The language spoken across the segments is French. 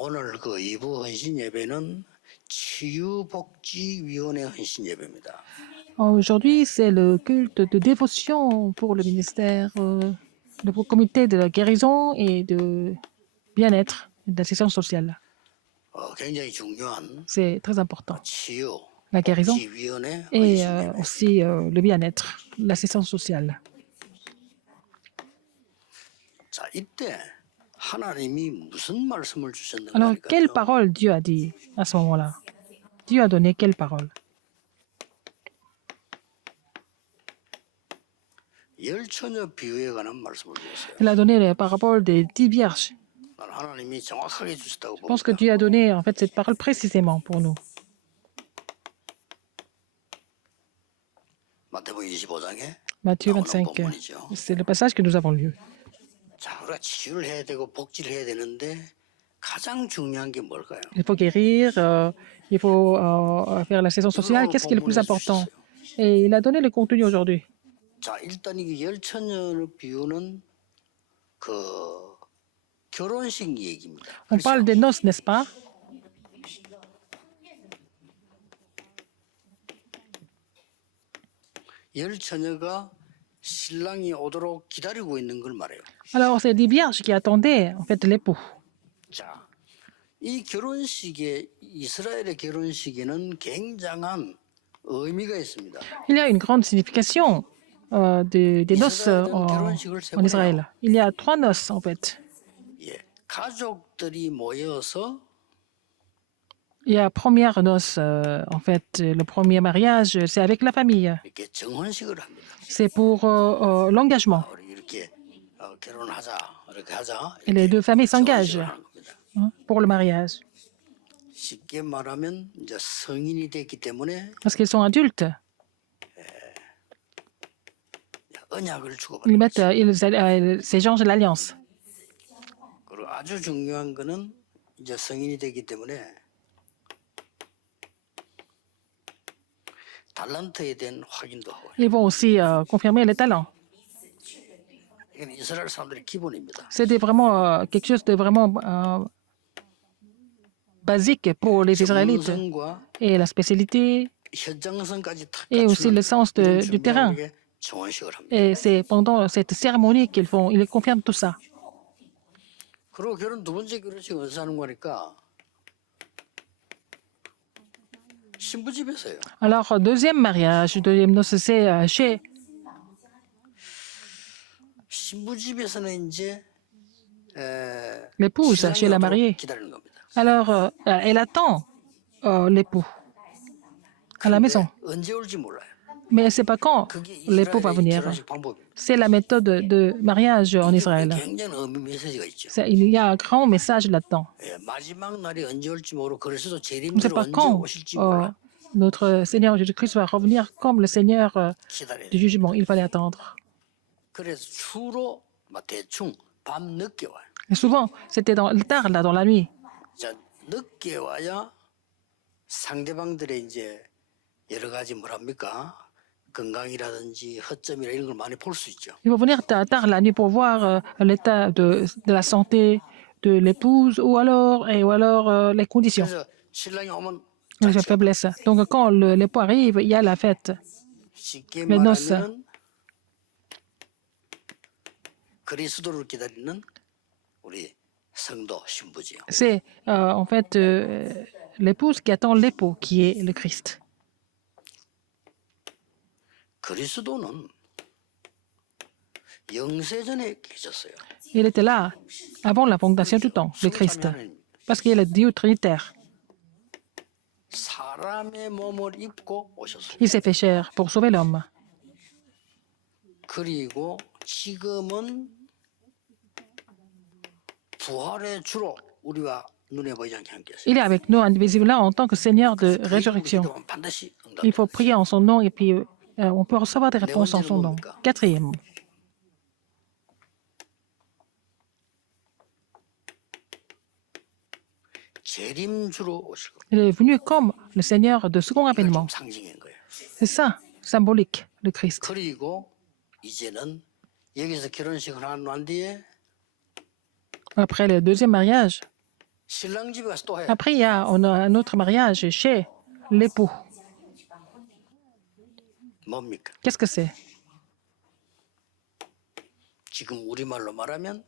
오늘 그 2부 헌신 예배는 치유복지위원회 헌신 예배입니다. Aujourd'hui, c'est le culte de dévotion pour le ministère, le comité de la guérison et de bien-être, de l'assistance sociale. 굉장히 중요한 C'est très important. La guérison 치유복지위원회 et 헌신 예배. aussi le bien-être, l'assistance sociale. 자, 이때 하나님이 무슨 말씀을 주셨는가 Alors, quelle 하니까요. parole Dieu a dit à ce moment-là? Dieu a donné quelle parole? 열처녀 비유에 관한 말씀을 주셨어요. Il a donné la parole des 10 vierges. 난 하나님이 정확하게 주셨다고 Je pense que 봅니다. Dieu a donné en fait cette parole précisément pour nous. 마태복음 25장에 Matthieu 나오는 25, 본문이죠. c'est le passage que nous avons lu. 자, 우리가 치유를 해야 되고 복지를 해야 되는데 가장 중요한 게 뭘까요? Il faut guérir, il faut faire l'assistance sociale. Qu'est-ce qui est le plus important? Et il a donné le contenu aujourd'hui. 자, 일단 이 열처녀 비유는 그 결혼식 얘기입니다. On parle des noces, n'est-ce pas? 열처녀가 신랑이 오도록 기다리고 있는 걸 말해요. Alors, c'est des vierges qui attendaient en fait l'époux. 자, 이 결혼식에 이스라엘의 결혼식에는 굉장한 의미가 있습니다. Il y a une grande signification des noces en Israël. Il y a 3 noces en fait. 예, 가족들이 모여서 Il y a première noce, en fait, le premier mariage, c'est avec la famille. 이렇게 정혼식을 합니다. C'est pour l'engagement. 우리 이렇게 결혼하자, 이렇게 하자. Et les deux familles s'engagent 정혼식을 하는 겁니다. pour le mariage. 쉽게 말하면 이제 성인이 됐기 때문에 Parce qu'ils sont adultes. 언약을 Ils 주고받는 mettent, 거죠. ils s'échangent l'alliance. 그리고 아주 중요한 거는 이제 성인이 되기 때문에 달란트에 대한 확인도 하고. Ils vont aussi confirmer les talents. 이건 이스라엘 사람들의 기본입니다. C'était vraiment quelque chose de vraiment basique pour les Israélites. 전문성과 Et la spécialité, 현장성까지 탁 et aussi le 갖추는 sens 이런 du terrain. 준비하는 게 정혼식을 합니다. Et c'est pendant cette cérémonie ils confirment tout ça. 그리고 결혼 두 번째 결혼식 어디서 하는 거니까 신부 집에서요. Alors, deuxième mariage, deuxième noce, c'est chez 신부 집에서는 이제 l'épouse, 신랑이 chez la 오도록 mariée. 기다리는 겁니다. Alors, elle attend l'époux à la maison. 언제 올지 몰라요. Mais elle ne sait pas quand 그게 l'époux va 이스라엘의 venir. 결혼식 방법입니다. C'est la méthode de mariage en Israël. 굉장히 의미 메시지가 있죠. Il y a un grand message là-dedans. 예, 마지막 날이 언제 올지 모르고 그리스도 On ne sait 재림으로 pas 언제 quand 오실지 몰라. notre Seigneur Jésus-Christ va revenir comme le Seigneur 기다려야 du 돼요. jugement. Il fallait attendre. 그래서 주로 대충 밤 늦게 와요. Et souvent, c'était tard, là, dans la nuit. 자, 늦게 와야 상대방들의 이제 여러 가지 뭐랍니까? 건강이라든지 허점이라 이런 걸 많이 볼 수 있죠. Il faut venir tard la nuit pour voir l'état de la santé de l'épouse ou alors les conditions, 그래서 신랑이 오면 les faiblesses. Donc, quand l'époux arrive, il y a la fête. 쉽게 les noces. 말하면 그리스도를 기다리는 우리 성도 신부지요. C'est en fait l'épouse qui attend l'époux, qui est le Christ. 그리스도는 영세전에 계셨어요. Il était là avant la fondation du temps, le Christ, parce qu'il est le Dieu trinitaire. 사람의 몸을 입고 오셨어요. Il s'est fait chair pour sauver l'homme. 그리고 지금은 부활의 주로 우리와 눈에 보이지 않게 함께 하세요. Il est avec nous invisiblement en tant que Seigneur de résurrection. 반드시 응답. Il faut prier en son nom et puis on peut recevoir des réponses en son nom. Quatrième, 재림주로 오실 겁니다. il est venu comme le Seigneur de second avènement. 상징인 거예요. C'est ça, symbolique, le Christ. 그리고 이제는 여기서 결혼식을 한 뒤에 Après le deuxième mariage, 신랑 집에 가서 또 해. Après, on a un autre mariage chez l'époux. 뭡니까? Qu'est-ce que c'est? 지금 우리말로 말하면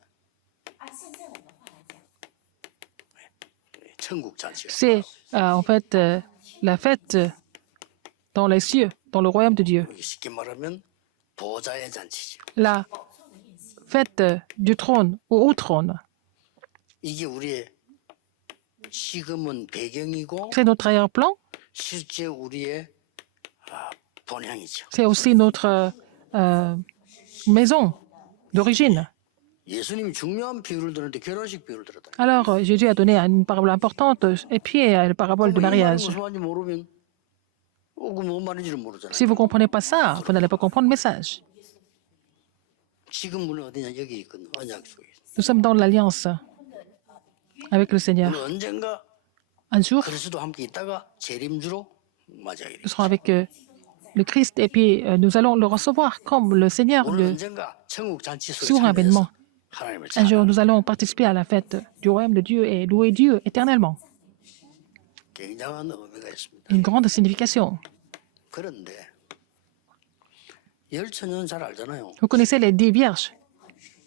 천국 잔치가. C'est en fait la fête dans les cieux, dans le royaume de Dieu. 쉽게 말하면 보좌의 잔치죠. La fête du trône ou au trône. 이게 우리의 시금은 배경이고 C'est notre arrière-plan. 실제 우리의 본향이죠. C'est aussi notre maison d'origine. 예수님이 중요한 비유를 들었는데 결혼식 비유를 들었다. Alors, Jésus a donné une parabole importante et puis la parabole du 이 말이 mariage. 무슨 말인지 모르면 그뭔 말인지를 모르잖아요. Si vous ne comprenez pas ça, vous n'allez pas comprendre le message. 지금 우리는 어디냐 여기 있거든. 언약 속에. Nous sommes dans l'alliance avec le Seigneur. 우리는 언젠가 Un jour, 그리스도 함께 있다가 재림주로 맞이하게 nous 돼. serons avec le Christ et puis nous allons le recevoir comme le Seigneur 우리는 de 언젠가 천국 잔치 속에 souverainement. 참여해서 하나님을 Un jour, 찬양. nous allons participer à la fête du royaume de Dieu et louer Dieu éternellement. 굉장한 의미가 있습니다. Une grande signification. 그런데 열처녀는 잘 알잖아요. Vous connaissez les 10 vierges.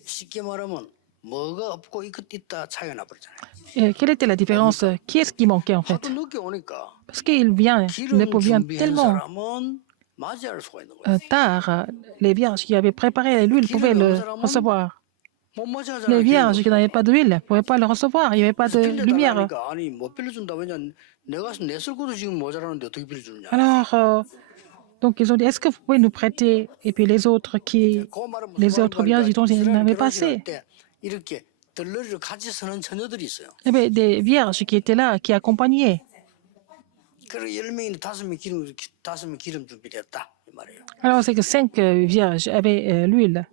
쉽게 말하면 뭐가 없고 이것 있다 차이가 나버리잖아요. Et quelle était la différence? Qui est-ce qui manquait en fait? 하도 늦게 오니까 Parce qu'il vient, 기름 l'époux vient 준비한 tellement 사람은 맞이할 수가 있는 거예요. tard. Les vierges qui avaient préparé l'huile pouvaient le recevoir. 못 맞이하잖아요. Les vierges qui n'avaient pas d'huile ne pouvaient pas le recevoir. Il n'y avait pas de lumière. 빌려달라니까 아니 못 빌려준다. 왜냐 내 쓸고도 지금 모자라는데 어떻게 빌려주느냐. Alors, donc ils ont dit, est-ce que vous pouvez nous prêter? Et puis les autres 그 말은 무슨 les autres vierges, ils ont dit, ils n'avaient pas 결혼식 할 assez. 때 이렇게 들러리를 같이 서는 처녀들이 있어요. Il y avait des vierges qui étaient là, qui accompagnaient. 그리고 10명이 5명 기름 준비됐다 이 말이에요. Alors, c'est que 5 vierges avaient l'huile.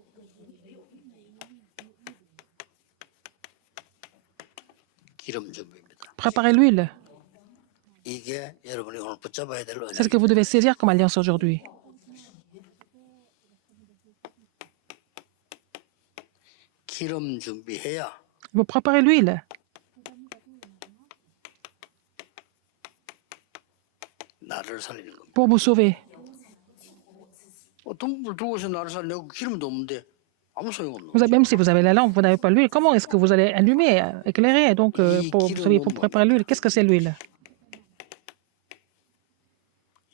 기름 준비입니다. Préparez l'huile. 이게 여러분이 오늘 붙잡아야 될 C'est ce 언약. que vous devez saisir comme alliance aujourd'hui. 기름 준비해야 Vous préparez l'huile 나를 살리는 겁니다. pour vous sauver. 등불 들고 있어 나를 살리고 기름도 없는데 아무 소용없는 Vous avez, même si vous avez la lampe, vous n'avez pas l'huile, comment est-ce que vous allez allumer, éclairer? Donc, pour, vous savez, pour préparer l'huile, qu'est-ce que c'est l'huile?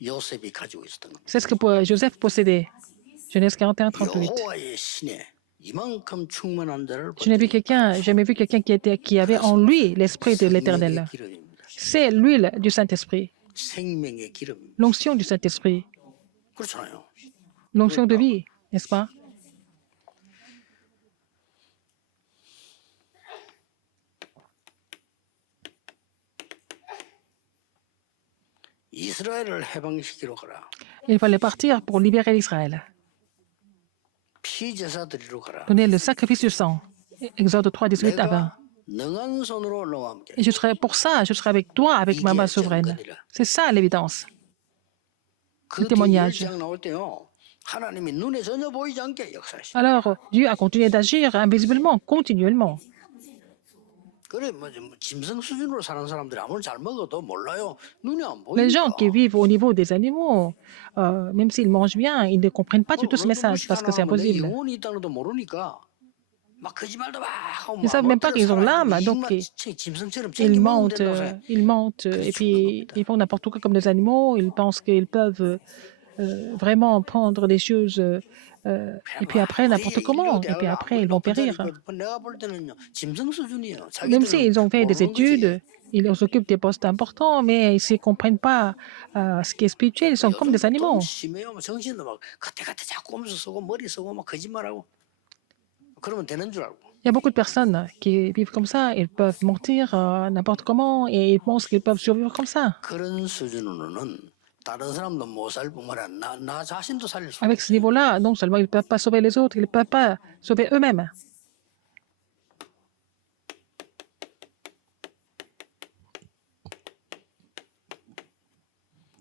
요셉이 가지고 있었던 겁니다. C'est ce que Joseph possédait. Genèse 41, 38. 여호와의 신에 이만큼 충만한 자를 Je n'ai vu jamais vu quelqu'un qui avait en lui l'esprit de l'Éternel. 생명의 기름입니다. C'est l'huile du Saint-Esprit, 생명의 기름입니다. l'onction du Saint-Esprit, 그렇잖아요. l'onction de vie, n'est-ce pas? 이스라엘을 해방시키러 가라. Il fallait partir pour libérer l'Israël, 피제사 드리러 가라. donner le sacrifice du sang. Exode 3, 18 à 20. 내가 능한 손으로 너와 함께. Et je serai pour ça, je serai avec toi, avec ma main souveraine. C'est ça l'évidence. 그 témoignage. 장 나올 때요. 하나님이 눈에 전혀 보이지 않게 역사하시. Alors, Dieu a continué d'agir invisiblement, continuellement. 그래 뭐 짐승 수준으로 사는 사람들이 아무리 잘 먹어도 몰라요. 눈에 안 Les gens 보이니까. qui vivent au niveau des animaux, même s'ils mangent bien, ils ne comprennent pas du tout ce message parce que c'est 내 impossible. 영혼이 있다는 것도 모르니까 막 거짓말도 막 하고 Ils ne savent même pas qu'ils ont l'âme, donc 짐승처럼 ils mentent, 된다고 생각해. ils mentent, et puis ils font n'importe quoi comme des animaux, ils pensent qu'ils peuvent vraiment prendre des choses, et puis après n'importe comment, et puis après ils vont périr. 내가 볼 때는요 짐승 수준이에요. Même 자기들은 s'ils ont fait des 모르는 거지. études, ils occupent des postes importants, mais ils ne comprennent pas ce qui est spirituel, ils sont comme des 요즘 animaux. 좀 심해요. 뭐 정신도 막 그때 자꾸 오면서 쓰고 머리 쓰고 막 거짓말하고 그러면 되는 줄 알고. Il y a beaucoup de personnes qui vivent comme ça, ils peuvent mentir n'importe comment et ils pensent qu'ils peuvent survivre comme ça. 그런 수준으로는 다른 사람도 못 살 뿐만 아니라 나 자신도 살릴 수 Avec ce niveau-là, non seulement ils ne peuvent pas sauver les autres, ils ne peuvent pas sauver eux-mêmes.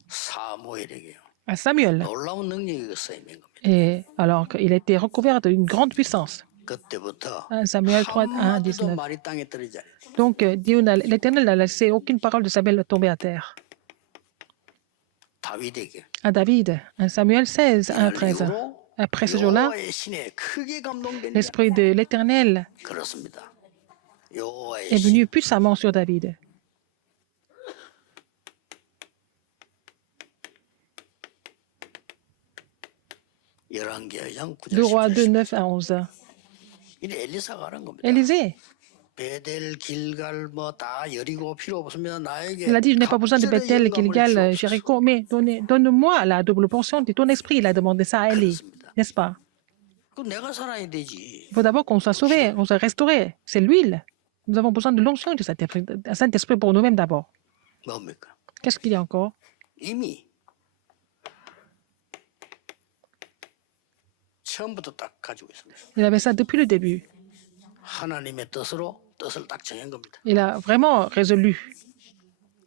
사무엘에게요. À Samuel. 놀라운 능력이 쓰임인 겁니다. Et alors qu'il a été recouvert d'une grande puissance. 그때부터 1 Samuel 3, 1 à 한마디도 19. 말이 땅에 떨어지지 않았어요. Donc, l'Éternel n'a laissé aucune parole de Samuel tomber à terre. 다윗에게 À David, 1 Samuel 16, 1 à 이날 13. 이후로 Après ce jour-là, 여호와의 신에 크게 감동된 자. l'Esprit de l'Éternel 그렇습니다. 여호와의 est 신. venu puissamment sur David. 열왕기하장 9장 2 Rois 2, 10절. 9 à 11. 이래 엘리사가 하는 겁니다. Élisée, 베델 길갈 뭐 다 여리고 필요 없습니다. 나에게 il a dit, je n'ai pas besoin de 갑절의 Bethel, 영감을 Gilgal, 주옵소서. Jéricho, mais donne-moi la double portion de ton esprit. Il a demandé ça à Élie, 그렇습니다. n'est-ce pas? 그 내가 살아야 되지. Il faut d'abord qu'on soit sauvé, qu'on soit restauré. C'est l'huile. Nous avons besoin de l'onction du Saint-Esprit pour nous-mêmes d'abord. 뭡니까? Qu'est-ce qu'il y a encore? 이미 처음부터 딱 가지고 있습니다. Il avait ça depuis le début. 하나님의 뜻으로 뜻을 딱 정한 겁니다. Il a vraiment résolu.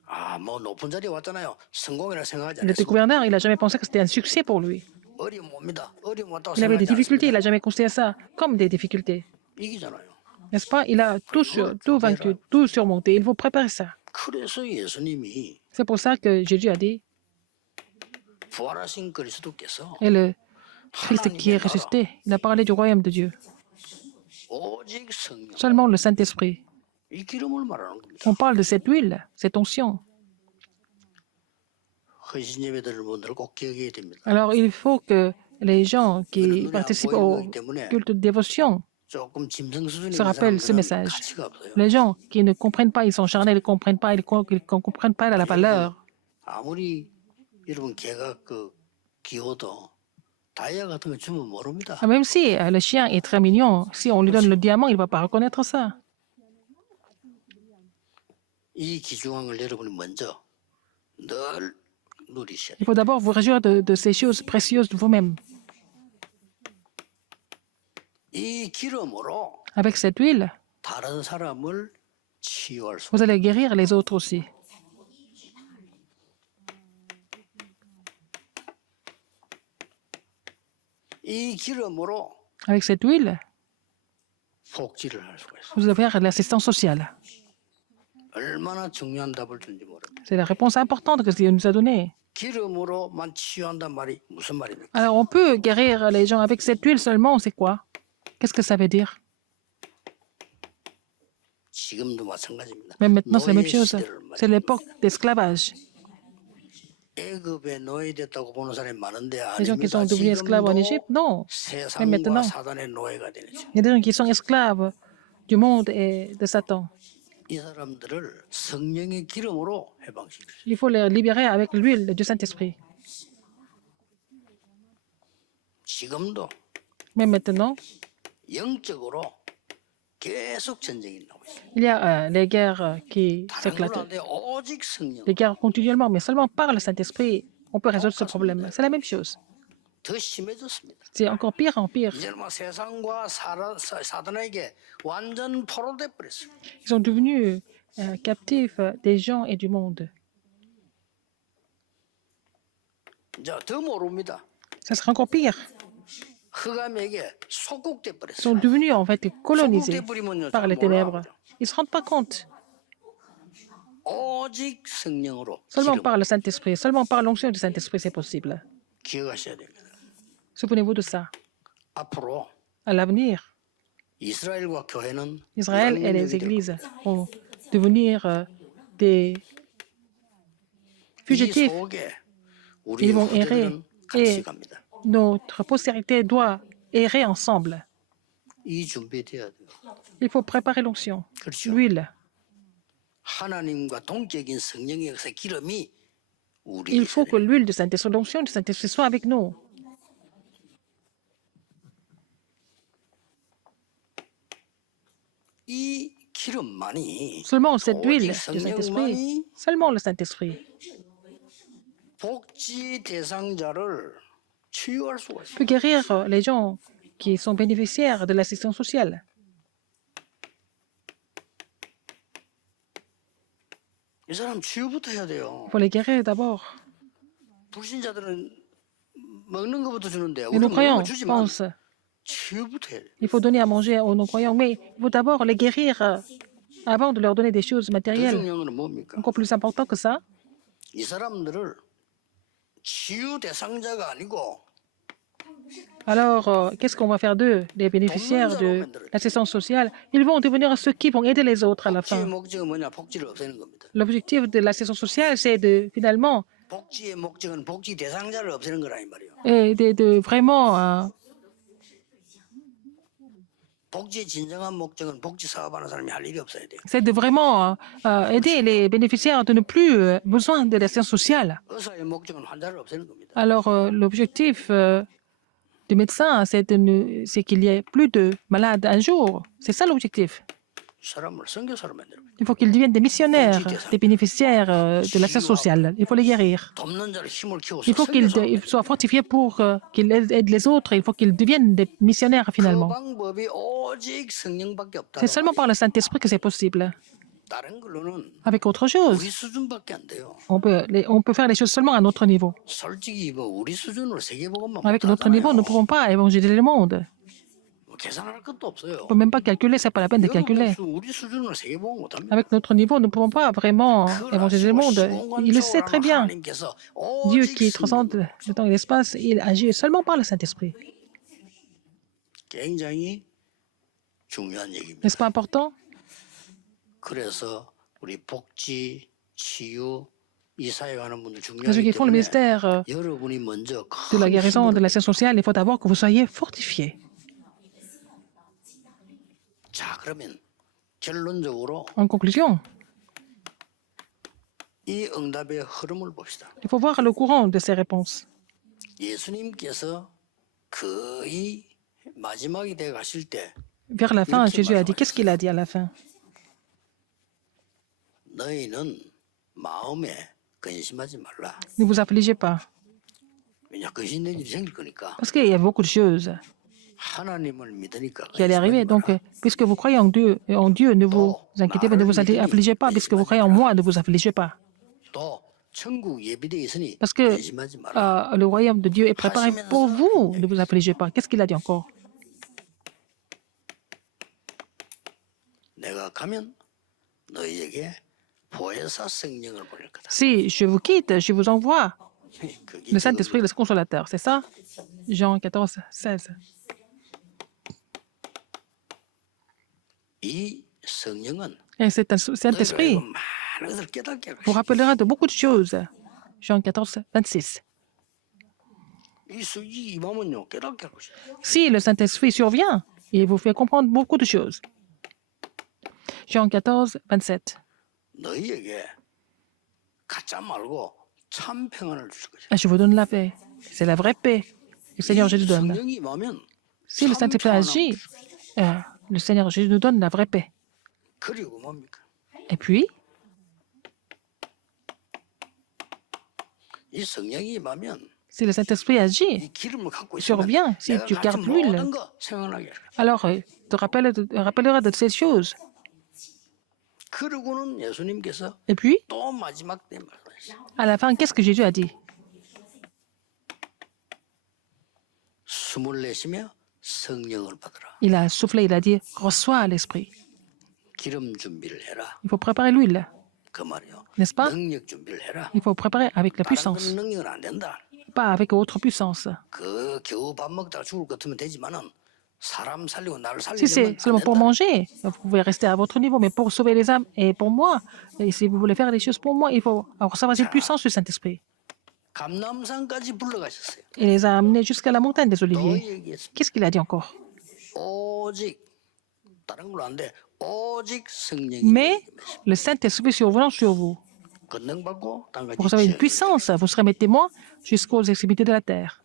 아, 뭐 높은 자리에 왔잖아요. 성공이라 생각하지 Il était 않았습니다. gouverneur, il n'a jamais pensé que c'était un succès pour lui. 어려움 옵니다. 어려움 왔다고 Il avait des 생각하지 difficultés, il 않습니다. n'a jamais considéré ça comme des difficultés. 이기잖아요. N'est-ce pas? Il a tout vaincu, tout surmonté. Il faut préparer ça. 그래서 예수님이 C'est pour ça que Jésus a dit, 부활하신 그리스도께서 et le Christ qui est ressuscité, il a parlé du royaume de Dieu. 오직 성령, Seulement le Saint-Esprit. 이 기름을 말하는 겁니다. On parle de cette huile, cette onction. 헌신 예배드리는 분들 꼭 기억해야 됩니다. Alors il faut que les gens qui participent au culte de dévotion 조금 짐승 수준의 se rappellent ce 사람들은 message. 가치가 없어요. Les gens qui ne comprennent pas, ils sont charnels, ils ne comprennent pas, ils ne comprennent pas la valeur. 아무리 여러분 개가 그 기호도 다이아 같은 거 주면 모릅니다. Même si le chien est très mignon, si on lui donne le diamant, il ne va pas reconnaître ça. 이 귀중한 여러분이 먼저 늘 누리셔야 돼요. Il faut d'abord vous réjouir de ces choses précieuses de vous-même. 이 기름으로 Avec cette huile, 다른 사람을 치유할 수. vous allez guérir les autres aussi. 이 기름으로 Avec cette huile, 복지를 할 수가 있어요. vous allez faire l'assistance sociale. 얼마나 중요한 답을 준지 모릅니다. C'est la réponse importante que Dieu nous a donnée. 기름으로만 치유한단 말이 무슨 말입니까? Alors, on peut guérir les gens avec cette huile seulement, c'est quoi? Qu'est-ce que ça veut dire? 지금도 마찬가지입니다. Même maintenant, c'est la même 노예 chose. 시대를 말이에요. C'est l'époque d'esclavage. 애굽에 노예됐다고 보는 사람이 많은데 Les gens qui 아닙니다. sont devenus esclaves en Égypte, non. 세상과 maintenant, 사단의 노예가 되죠. Il y a des gens qui sont esclaves du monde et de Satan. 이 사람들을 성령의 기름으로 해방시키죠. Il faut les libérer avec l'huile du Saint-Esprit. 지금도 Mais maintenant, 영적으로 계속 전쟁이 나고 있어요. il y a les guerres qui 다른 s'éclatent. 건 안 돼. 오직 성령. Les guerres continuellement, mais seulement par le Saint-Esprit, on peut résoudre ce problème. C'est la même chose. 더 심해졌습니다. C'est encore pire en pire. 이제는 막 세상과 사단에게 완전 포로돼 버렸어요. Ils sont devenus captifs des gens et du monde. 이제 더 모릅니다. Ça sera encore pire. 흑암에게 속국돼 Ils 버렸어요. sont devenus en fait colonisés 속국돼 버리면요. par 잘 les 몰라. ténèbres. Ils ne se rendent pas compte. 오직 성령으로 Seulement 기름 par le Saint-Esprit, seulement par l'onction du Saint-Esprit, c'est possible. 기억하셔야 됩니다. Souvenez-vous de ça. 앞으로 À l'avenir, 이스라엘과 교회는 Israël et les églises vont devenir des 이 fugitifs. 속에 우리 Ils vont errer 후대들은 같이 et 갑니다. notre postérité doit errer ensemble. 이 준비돼야 돼요. Il faut préparer l'onction, 그렇죠. l'huile. 하나님과 동적인 성령의 역사 기름이 우리 Il faut que l'huile du Saint-Esprit, l'onction du Saint-Esprit soit avec nous. 이 기름만이 Seulement cette huile 오직 du Saint-Esprit, 성령만이 seulement le Saint-Esprit 복지 대상자를 치유할 수가 있어요. peut guérir les gens qui sont bénéficiaires de l'assistance sociale. 이 사람 치유부터 해야 돼요. Il faut les guérir d'abord. 불신자들은 먹는 것부터 주는데 Et 우리 nos 먹는 거 croyants 주지만 pensent 치유부터 해야 돼. Il faut donner à manger aux non-croyants, mais il faut d'abord les guérir avant de leur donner des choses 더 matérielles. 중요한 건 뭡니까? Encore plus important que ça, 이 사람들을 치유 대상자가 아니고 alors qu'est-ce qu'on va faire d'eux, les bénéficiaires de l'assistance sociale? Ils vont devenir ceux qui vont aider les autres à la 복지의 fin. 목적은 뭐냐? 복지를 없애는 겁니다. L'objectif de l'assistance sociale, c'est de finalement 복지의 목적은 복지 대상자를 없애는 거라 이 말이에요. de vraiment 복지의 진정한 목적은 복지 사업하는 사람이 할 일이 없어야 돼요. c'est de vraiment aider les bénéficiaires de ne plus besoin de l'assistance sociale. 의사의 목적은 환자를 없애는 겁니다. Alors l'objectif du médecin, c'est qu'il y ait plus de malades un jour. C'est ça l'objectif. 사람을 선교사로 만들어. Il faut qu'ils deviennent des missionnaires, des bénéficiaires de l'assistance sociale. Il faut les guérir. 돕는 자를 힘을 키워서 Il faut qu'ils 선교사로 soient fortifiés pour qu'ils aident les autres. Il faut qu'ils deviennent des missionnaires 그 finalement. 방법이 오직 성령밖에 없다. C'est seulement par le Saint-Esprit que c'est possible. 다른 걸로는 Avec autre chose, 우리 수준밖에 안 돼요. on peut faire les choses seulement à notre niveau. 솔직히 뭐 우리 수준으로 세계복음만 Avec notre niveau, nous ne pouvons pas évangéliser le monde. 계산할 것도 없어요. On ne peut même pas calculer, c'est pas la peine de calculer. 우리 수준으로 세계복음 못합니다. Avec notre niveau, nous ne pouvons pas vraiment évangéliser le monde. Il le sait très bien. 하나님께서 Dieu 오직 qui transcende le temps et l'espace, il agit seulement par le Saint-Esprit. 굉장히 중요한 얘기입니다. N'est-ce pas important? 그래서 우리 복지, 치유 이 사역하는 분들 Ceux 중요하기 qui font le 때문에 ministère 여러분이 먼저 de la 큰 guérison, de 힘을 l'action sociale, il faut d'abord que vous soyez fortifiés. 자 그러면 결론적으로 En conclusion, 이 응답의 흐름을 봅시다. il faut voir le courant de ces réponses. 예수님께서 거의 마지막이 돼 가실 때 Vers la fin, Jésus a dit, qu'est-ce qu'il a dit à la fin? 너희는 마음에 근심하지 말라. Ne vous affligez pas, 왜냐 근심된 일이 생길 거니까. parce qu'il y a beaucoup de choses 하나님을 믿으니까 qui allaient arriver. Donc, puisque vous croyez en Dieu, ne vous inquiétez pas, ne vous affligez pas. Puisque vous croyez en moi, ne vous affligez pas. 또 천국 예비되어 있으니 Parce que 근심하지 마라. le royaume de Dieu est préparé pour vous. Ne vous affligez pas. Qu'est-ce qu'il a dit encore? 내가 가면 너희에게 보혜사 성령을 보낼 거다. Si je vous quitte, je vous envoie 그게 le Saint-Esprit, le Consolateur. C'est ça? Jean 14, 16. 이 성령은 Et cet 너희가 Saint-Esprit 많은 것을 깨닫게 할 vous 것이다. rappellera de beaucoup de choses. Jean 14, 26. 이 임함은요 깨닫게 할 것이다. Si le Saint-Esprit survient, il vous fait comprendre beaucoup de choses. Jean 14, 27. 너희에게 가짜 말고 참 평안을 줄 것이다. Je vous donne la paix. C'est la vraie paix que le Seigneur Jésus donne. 성령이 임하면 Si le 참 Saint-Esprit 평안을 agit, 줄 것이다. le Seigneur Jésus nous donne la vraie paix. 그리고 뭡니까? Et puis, 이 성령이 임하면 si le Saint-Esprit agit, 이 기름을 갖고 있으면 survient, si 내가 tu 가진 gardes l'huile, 모든 거 생각나게 할 거야. alors te rappellera de ces choses. 그러고는 예수님께서 Et puis, 또 마지막 때 말씀하시죠. à la fin, qu'est-ce que Jésus a dit? 숨을 내쉬며 성령을 받으라. Il a soufflé, il a dit, reçois l'Esprit. 기름 준비를 해라. Il faut préparer l'huile, 그 말이요. n'est-ce pas? 능력 준비를 해라. Il faut préparer avec la 다른 puissance, 그런 능력은 안 된다. pas avec autre puissance. 그 겨우 밥 먹다가 죽을 것 같으면 되지만은 사람 살리고 나를 Si c'est 살리려면 안 seulement pour 된다. manger, vous pouvez rester à votre niveau, mais pour sauver les âmes et pour moi, et si vous voulez faire les choses pour moi, il faut recevoir cette puissance du Saint-Esprit. 감남산까지 불러가셨어요. Il les a amenés jusqu'à la montagne des 또 Oliviers. 얘기했습니다. Qu'est-ce qu'il a dit encore? 오직 다른 걸로 안 돼. 오직 성령이 Mais le Saint-Esprit survenant sur vous. 권능 받고 Vous 땅까지 recevez une 지어야 puissance, vous serez mes témoins jusqu'aux extrémités de la terre.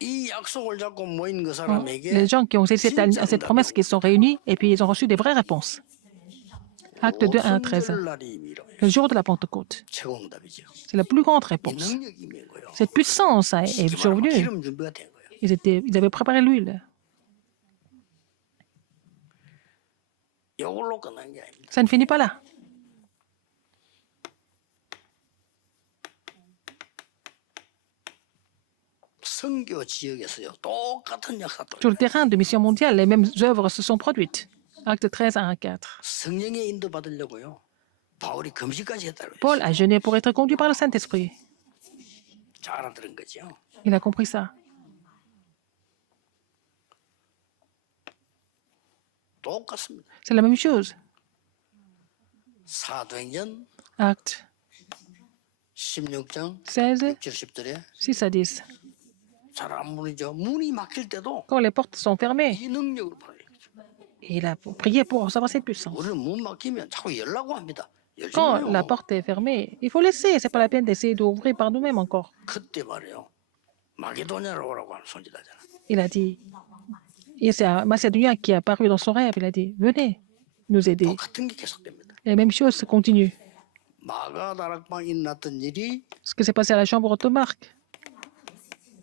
이 약속을 잡고 모인 그 Les 사람에게 gens qui ont saisi cette promesse, qui sont réunis, et puis ils ont reçu des vraies réponses. Acte 2, 1, 13. 오순절날이 임이라. Le jour de la Pentecôte. 최고 응답이죠. C'est la plus grande 이 réponse. 능력이 임한 거예요. Cette puissance est survenue. 기름 준비가 된 거예요. Ils avaient préparé l'huile. 이걸로 끝난 게 아닙니다. Ça ne finit pas là. 선교 지역에서요. 똑같은 역사도 Sur le terrain de mission mondiale, les mêmes œuvres se sont produites. Acte 13 à 4. 성령의 인도 받으려고요. 바울이 금식까지 했다고 Paul 했어요. a jeûné pour être conduit par le Saint-Esprit. 잘 알아들은 거죠. Il a compris ça. 똑같습니다. C'est la même chose. 사도행전 Acte 16장 16, 6절 10절에 6 à 10. 잘 안 문이죠. 문이 막힐 때도 Quand les portes sont fermées, 이 능력으로 보내요. il a prié pour recevoir cette puissance. 우리는 문 막히면 자꾸 열라고 합니다. 열지 Quand la 마요. porte est fermée, il faut laisser. C'est pas la peine d'essayer d'ouvrir par nous-mêmes encore. 그때 말이에요. 마게도냐로 오라고 하는 손짓하잖아. Il a dit, et c'est un Macédonien qui est apparu dans son rêve. Il a dit, venez nous aider. 똑같은 게 계속됩니다. Et la même chose se continue. 마가다락방이 났던 일이 Ce qui s'est passé à la chambre automarque.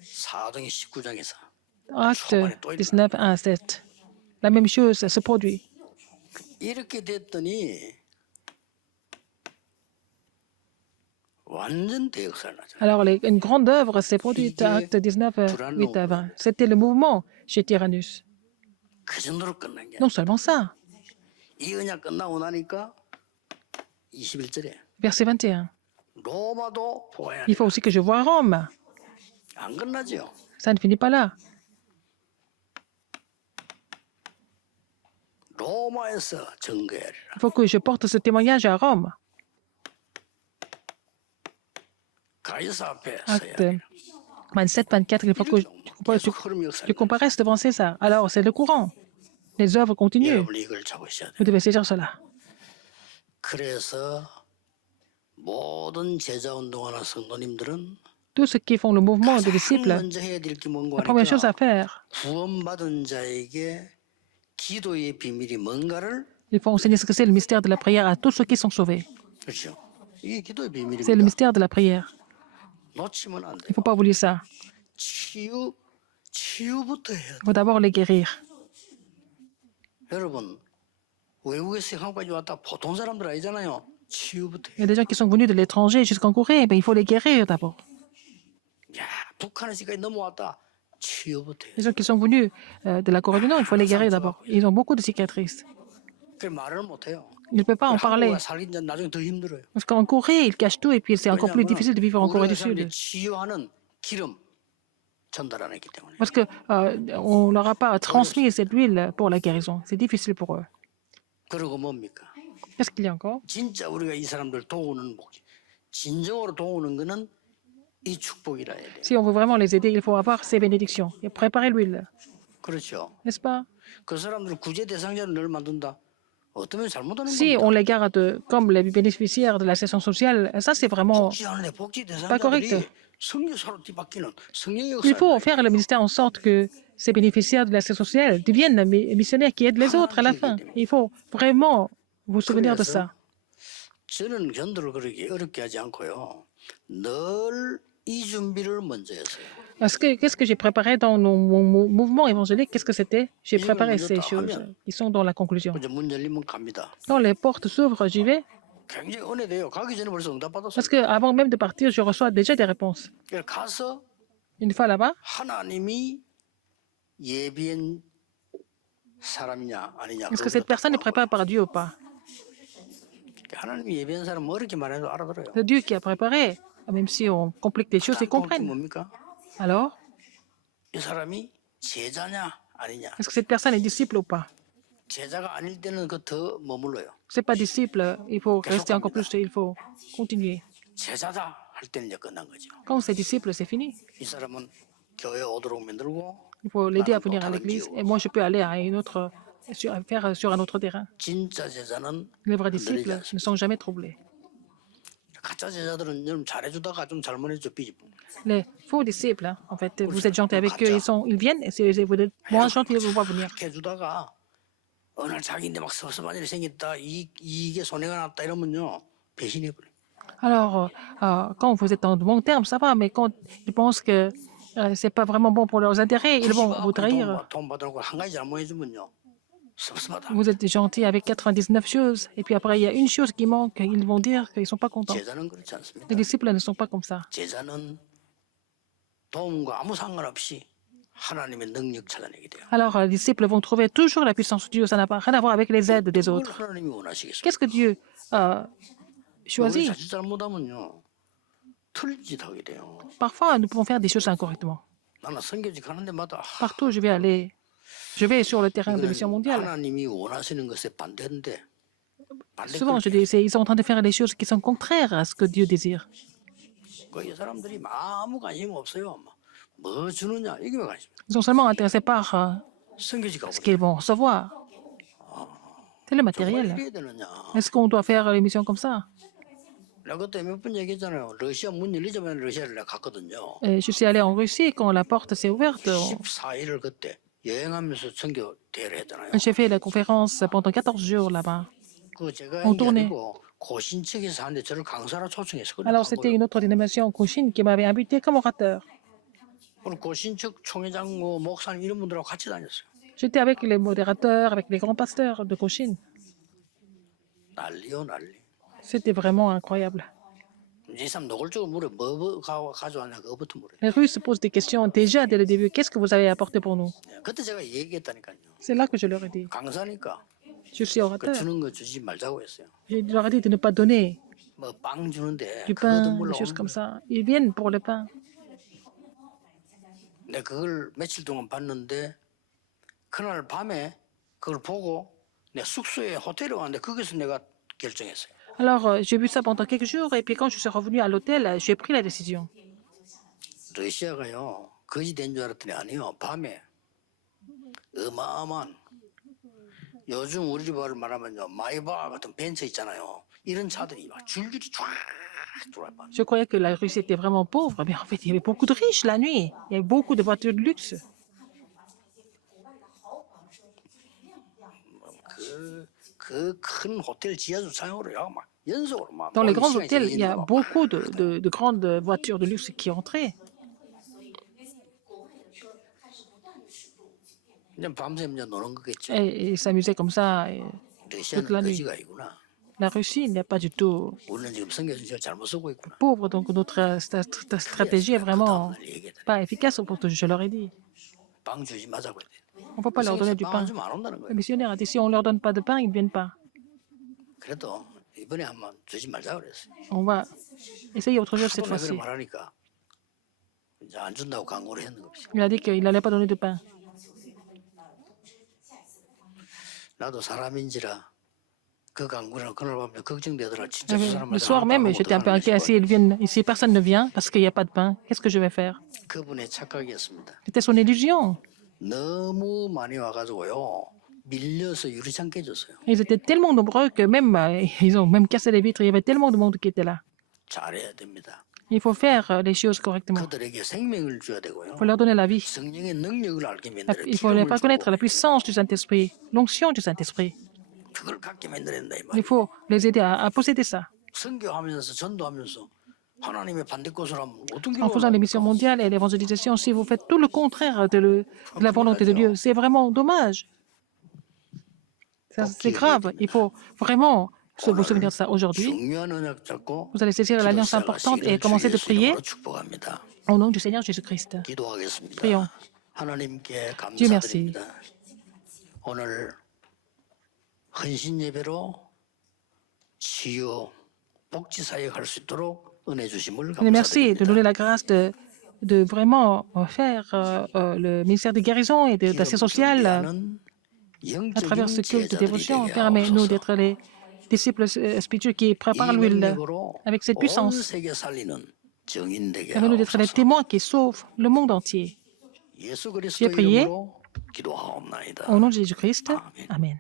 사도행 19장에서 Acte 19, 1 à 7. La même chose se produit. 이렇게 됐더니 완전 대역사를 나죠. Alors, une grande œuvre s'est produite à Acte 19, 8 à 20. C'était le mouvement chez Tyrannus. 그 정도로 끝난 게 Non seulement ça. 이 언약 끝나고 나니까 21절에 Verset 21. 로마도 보아야 Il faut aussi que je voie Rome. 안 끝나죠. Ça ne finit pas là. 로마에서 증거해야 하리라. Il faut que je porte ce témoignage à Rome. 가이사 앞에 서야 Acte 하리라. 27, 24, il faut que 계속 흐름 역사. tu comparaisses devant César. Alors, c'est le courant. Les œuvres continuent. 여러분 이걸 잡으셔야 돼요. Vous devez saisir cela. 그래서 모든 제자 운동하는 성도님들은 Tous ceux qui font le mouvement des 가장 disciples, 먼저 해야 될 게 뭔가 la première chose à 하니까 faire, 구원받은 자에게 기도의 비밀이 뭔가를 il faut enseigner ce que c'est le mystère de la prière à tous ceux qui sont sauvés. 그렇죠. 이게 기도의 C'est le 비밀입니다. mystère de la prière. 놓치면 안 Il 돼요. ne faut pas oublier ça. 치유부터 해야 돼. Il faut d'abord les guérir. 여러분 외국에서 한국까지 왔다 보통 사람들 아니잖아요. 치유부터 Il y 해야 a des gens qui sont venus de l'étranger jusqu'en Corée, mais il faut les guérir d'abord. 돼. 야 북한에서까지 넘어왔다. 치유부터 해야 돼. Les gens qui sont venus de la Corée du Nord, il faut les guérir d'abord. Ils ont beaucoup de cicatrices. 그래 말을 못해요. Ils ne peuvent pas en parler. 한국에 살긴 이제 나중에 더 힘들어요. Parce qu'en Corée, ils cachent tout et puis c'est encore plus 왜냐하면 difficile de vivre en Corée du 우리나라 사람들이 Sud. 치유하는 기름 전달 안 했기 때문에. Parce qu'on ne leur a pas transmis cette huile pour la guérison. C'est difficile pour eux. 그리고 뭡니까? Qu'est-ce qu'il y a encore? 진짜 우리가 이 사람들 도우는 목적, 진정으로 도우는 거는 이 축복이라 해야 돼요. Si on veut vraiment les aider, il faut avoir ces bénédictions et préparer l'huile. 그렇죠. N'est-ce pas? 그 사람들 구제 대상자를 늘 만든다. 어쩌면 잘못하는 Si 겁니다. on les garde comme les bénéficiaires de l'assistance sociale, ça c'est vraiment... 복지하는 복지 pas correct. 대상자들이 성교사로 뒤바뀌는 성령의 Il 역사를 faut faire le ministère en sorte que ces bénéficiaires de l'assistance sociale deviennent missionnaires qui aident les autres à la fin. Il faut vraiment vous souvenir de ça. 저는 견도를 그렇게 어렵게 하지 않고요. 늘 이 준비를 먼저 했어요. Qu'est-ce que j'ai préparé dans mon mouvement évangélique? Qu'est-ce que c'était? J'ai préparé ces choses qui sont dans la conclusion. 이제 문 열리면 갑니다. Quand les portes s'ouvrent, j'y vais. 굉장히 은혜돼요. 가기 전에 벌써 응답 받았어요. Parce qu'avant même de partir, je reçois déjà des réponses. 그래서 가서 Une fois là-bas, 하나님이 예비한 사람이냐 아니냐. est-ce que cette personne est préparée par Dieu ou pas? 하나님이 예비한 사람은 어렵게 말해도 알아들어요. C'est Dieu qui a préparé. Même si on complique les choses, ils 그 comprennent. 뭡니까? Alors, 이 사람이 제자냐 아니냐. est-ce que cette personne est disciple ou pas? 제자가 아닐 때는 그 더 머물러요. C'est pas disciple, il faut rester encore plus, il faut continuer. 제자다 할 때는 이제 끝난 거죠. Quand c'est disciple, c'est fini. 이 사람은 교회 오도록 만들고 Il faut l'aider à venir à l'église. Et moi, je peux aller à une autre, faire sur un autre terrain. 진짜 제자는 Les vrais disciples ne sont jamais troublés. 가짜 제자들은 좀 잘해주다가 좀 잘못해줘 삐집고. Les faux disciples, hein, en fait, vous êtes gentil avec eux, ils viennent, et si vous êtes moins gentil, ils ne vont pas venir. 해주다가 어느 날 자기인데 막 섭섭한 일이 생겼다. 이게 손해가 났다 이러면요 배신해버려. Alors, quand vous êtes en bon terme, ça va, mais quand ils pensent que c'est pas vraiment bon pour leurs intérêts, ils vont vous trahir. 돈 받으라고 한 가지 잘못해주면요 섭섭하다. Vous êtes gentil avec 99 choses, et puis après, il y a une chose qui manque, ils vont dire qu'ils ne sont pas contents. 제자는 그렇지 않습니다. Les disciples ne sont pas comme ça. 제자는 도움과 아무 상관없이 하나님의 능력 찾아내게 돼요. Alors, les disciples vont trouver toujours la puissance de Dieu. Ça n'a pas rien à voir avec les aides des 그걸 autres. 하나님이 원하시겠어요? Qu'est-ce que Dieu a 우리 choisi? 자칫 잘못하면요 틀린 짓 하게 돼요. Parfois, nous pouvons faire des choses incorrectement. 나는 선교지 가는 데마다 Partout où je vais aller, je vais sur le terrain de mission 이거는 mondiale. 하나님이 원하시는 것에 반대인데 반대 Souvent, je dis, ils sont en train de faire des choses qui sont contraires à ce que Dieu désire. 이 사람들이 아무 관심 없어요. 뭐 주느냐 이게 왜 관심? Ils sont seulement intéressés par 선교지 가고 ce qu'ils vont recevoir. C'est le 정말 matériel. 이래야 되느냐? Est-ce qu'on doit faire les missions comme ça? 내가 그때 몇 번 얘기했잖아요. 러시아 문 열리자마자 러시아를 내가 갔거든요. Et je suis allé en Russie quand la porte s'est ouverte. 14일을 그때 여행하면서 선교 대회를 했잖아요. J'ai fait la conférence pendant 14 jours là-bas. 그 제가 en 한게 tournée. 아니고 고신측에서 하는데 저를 강사로 초청했어요. Alors, c'était une autre dénomination Koshin qui m'avait invité comme orateur. 오늘 고신측 총회장 목사님 이런 분들하고 같이 다녔어요. J'étais avec les modérateurs, avec les grands pasteurs de Koshin. 난리요 난리. C'était vraiment incroyable. 이 사람 노골적으로 물어 뭐 가져왔냐 그거부터 물어요. Les Russes se posent des questions déjà dès le début. Qu'est-ce que vous avez apporté pour nous? 그때 제가 얘기했다니까요. C'est là que je leur ai dit. 강사니까 Je suis 그 orateur. 주는 거 주지 말자고 했어요. Je leur ai dit de ne pas donner 뭐 빵 주는데 du 그것도 pain, 몰라. des choses comme ça. Ils viennent pour le pain. 내가 그걸 며칠 동안 봤는데 그날 밤에 그걸 보고 내 숙소에 호텔에 왔는데 거기서 내가 결정했어요. Alors, j'ai vu ça pendant quelques jours. Et puis, quand je suis revenu à l'hôtel, j'ai pris la décision. 러시아가요 거지 된 줄 알았더니 아니요. 밤에 어마어마한 요즘 우리 말을 말하면요 마이바 같은 벤츠 있잖아요. 이런 차들이 막 줄줄이 쫙 들어와. Je croyais que la Russie était vraiment pauvre, mais en fait, il y avait beaucoup de riches la nuit. Il y avait beaucoup de voitures de luxe. 그 큰 호텔 지하 주차장으로요 막 연속으로 막 Dans les grands 시간이 hôtels, il y a 있는 거 막. beaucoup de grandes voitures de luxe qui entraient. 그냥 밤새 이제 노는 거겠죠. Et ils s'amusaient comme ça. Et 러시아는 toute la nuit. 거지가 아니구나. la Russie n'est pas du tout 우리는 지금 성경을 잘못 쓰고 있구나. pauvre, donc notre stratégie est vraiment pas efficace, pour je leur ai dit. 빵 주지 마자고 했대. On ne peut pas leur donner du pain. 빵 주면 안 온다는 Le 거예요. missionnaire a dit, si on ne leur donne pas de pain, ils ne viennent pas. 그래도 이번에 한번 주지 말자 그랬어요. On va essayer autre chose cette 하도 fois-ci. 그래 말하니까 이제 안 준다고 강구를 했는 겁니다. Il a dit qu'il n'allait pas donner de pain. 나도 사람인지라 그 강구랑 그날 밤에 걱정되더라. 진짜 저 Le 사람한테 soir même, j'étais un peu inquiet. Si, si personne ne vient parce qu'il n'y a pas de pain, qu'est-ce que je vais faire? 그분의 착각이었습니다. C'était son illusion. 너무 많이 와가지고요. 밀려서 유리창 깨졌어요. Ils étaient tellement nombreux que même, ils ont même cassé les vitres. Il y avait tellement de monde qui était là. 잘해야 됩니다. Il faut faire les choses correctement. 그들에게 생명을 줘야 되고요. Il faut leur donner la vie. 성령의 능력을 알게 만들어 Il faut leur faire connaître la puissance du Saint-Esprit, l'onction du Saint-Esprit. 그걸 갖게 만들어낸다 이 Il 말이에요. faut les aider à posséder ça. 선교하면서 전도하면서 하나님의 반대것을 하면 어떤 길로 En faisant les missions mondiales et l'évangélisation, si vous faites tout le contraire de la volonté de Dieu, c'est vraiment dommage. C'est grave. Il faut vraiment vous souvenir de ça aujourd'hui. 중요한 언약 잡고 Vous allez saisir l'alliance importante et commencer de prier 축복합니다. au nom du Seigneur Jésus-Christ. 기도하겠습니다. Prions. 하나님께 Dieu merci. 감사드립니다. 오늘 헌신 예배로 치유 복지 사역 할 수 있도록 은혜 주심을 Et merci de 감사드립니다. donner la grâce de vraiment faire le ministère de guérison et d'accès social à travers ce culte de dévotion. Permets-nous d'être les disciples spirituels qui préparent l'huile avec cette puissance. Permets-nous d'être les témoins qui sauvent le monde entier. J'ai prié 기도하옵나이다. Au nom de Jésus-Christ. Amen.